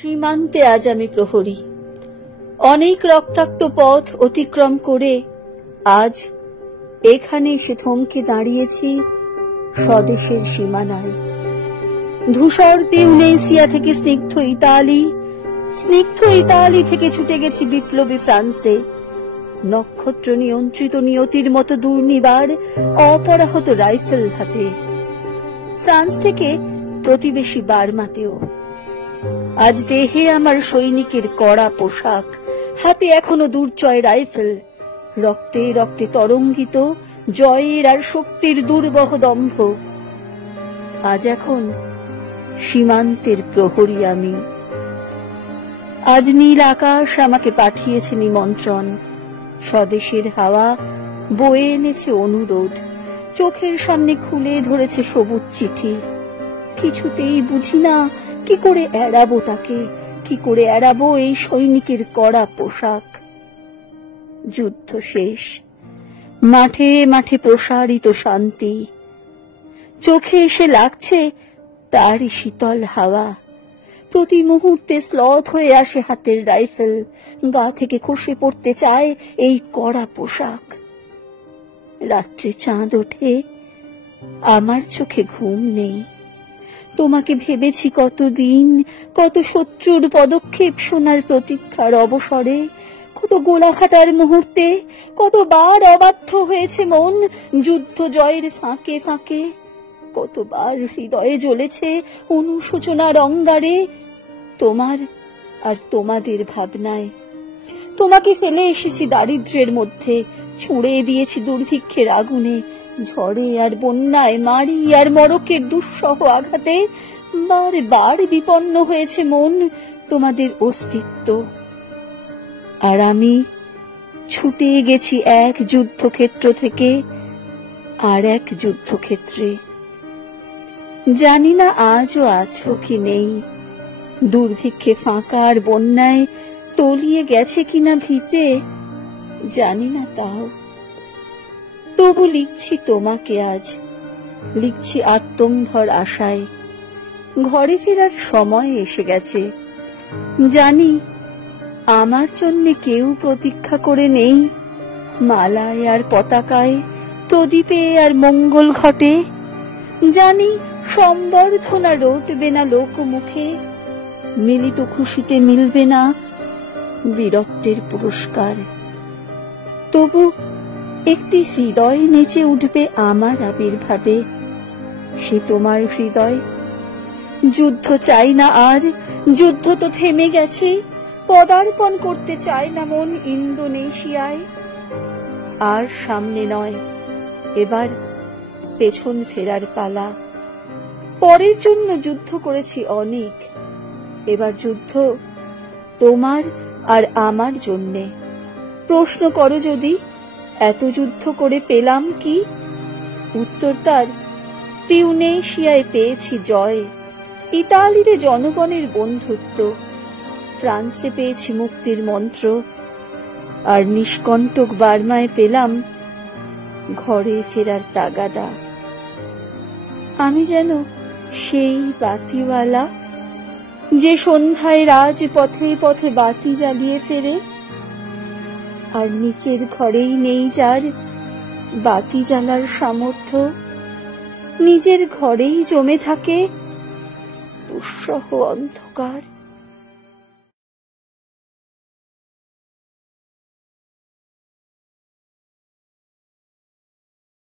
সীমান্তে আজ আমি প্রহরী। অনেক রক্তাক্ত পথ অতিক্রম করে আজ এখানে এসে থমকে দাঁড়িয়েছি স্বদেশের সীমানায়। ধূসর তিউনেসিয়া থেকে স্নিগ্ধ ইতালি থেকে ছুটে গেছি বিপ্লবী ফ্রান্সে। নক্ষত্র নিয়ন্ত্রিত নিয়তির মতো দুর্নিবার অপরাহত রাইফেল হাতে। ফ্রান্স থেকে প্রতিবেশী বার্মাতেও। আজ দেহে আমার সৈনিকের কড়া পোশাক, হাতে এখনো দুর্জয় রাইফেল, রক্তে রক্তে তরঙ্গিত জয়ের আর শক্তির দুর্বহ দম্ভ। আজ এখন সীমান্তের প্রহরী আমি। আজ নীল আকাশ আমাকে পাঠিয়েছে নিমন্ত্রণ, স্বদেশের হাওয়া বয়ে এনেছে অনুরোধ, চোখের সামনে খুলে ধরেছে সবুজ চিঠি। কিছুতেই বুঝি না কি করে এড়াবো তাকে, কি করে এড়াবো এই সৈনিকের কড়া পোশাক। যুদ্ধ শেষ, মাঠে মাঠে প্রসারিত শান্তি, চোখে এসে লাগছে তারই শীতল হাওয়া। প্রতি মুহূর্তে স্লথ হয়ে আসে হাতের রাইফেল, গা থেকে খসে পড়তে চায় এই কড়া পোশাক। রাত্রে চাঁদ ওঠে, আমার চোখে ঘুম নেই। তোমাকে ভেবেছি কতদিন, কত শত্রুর পদক্ষেপ শোনার প্রতীক্ষার অবসরে, কত গোলাঘাটার মুহূর্তে, কতবার অবাধ্য হয়েছে মন যুদ্ধ জয়ের ফাঁকে ফাঁকে, কতবার হৃদয়ে জ্বলেছে অনুশোচনার অঙ্গারে তোমার আর তোমাদের ভাবনায়। তোমাকে ফেলে এসেছি দারিদ্র্যের মধ্যে, ছুঁড়ে দিয়েছি দুর্ভিক্ষের আগুনে, ঝড়ে আর বন্যায়, মারি আর মরকের দুঃসহ আঘাতে বারবার বিপন্ন হয়েছে মন তোমাদের অস্তিত্ব। আর আমি ছুটে গেছি এক যুদ্ধক্ষেত্র থেকে আর এক যুদ্ধক্ষেত্রে। জানি না আজও আছো কি নেই, দুর্ভিক্ষে ফাঁকা আর বন্যায় তলিয়ে গেছে কিনা ভিটে, জানি না তাও। তবু লিখছি তোমাকে আজ, লিখছি আত্মম্ভর আশায়। ঘরে ফেরার সময় এসে গেছে, জানি আমার জন্য কেউ প্রতীক্ষা করে নেই মালায় আর পতাকায়, প্রদীপে আর মঙ্গল ঘটে। জানি সম্বর্ধনা রটবে না লোকমুখে, মিলিত খুশিতে মিলবে না বীরত্বের পুরস্কার। তবু একটি হৃদয় নেচে উঠবে আমার আবির্ভাবে, সে তোমার হৃদয়। যুদ্ধ চাই না আর, যুদ্ধ তো থেমে গেছে, পদার্পণ করতে চায় না মন ইন্দোনেশিয়ায়। আর সামনে নয়, এবার পেছন ফেরার পালা। পরের জন্য যুদ্ধ করেছি অনেক, এবার যুদ্ধ তোমার আর আমার জন্যে। প্রশ্ন করো যদি এত যুদ্ধ করে পেলাম কি, উত্তর তার তিউনেশিয়ায় পেয়েছি জয়, ইতালিতে জনগণের বন্ধুত্ব, ফ্রান্সে পেয়েছি মুক্তির মন্ত্র, আর নিষ্কণ্টক বার্মায় পেলাম ঘরে ফেরার তাগাদা। আমি যেন সেই বাতিওয়ালা যে সন্ধ্যায় রাজপথে পথে বাতি জ্বালিয়ে ফেরে, আর নিচের ঘরেই নেই যার বাতি জ্বালার সামর্থ্য, নিজের ঘরেই জমে থাকে দুঃসহ অন্ধকার।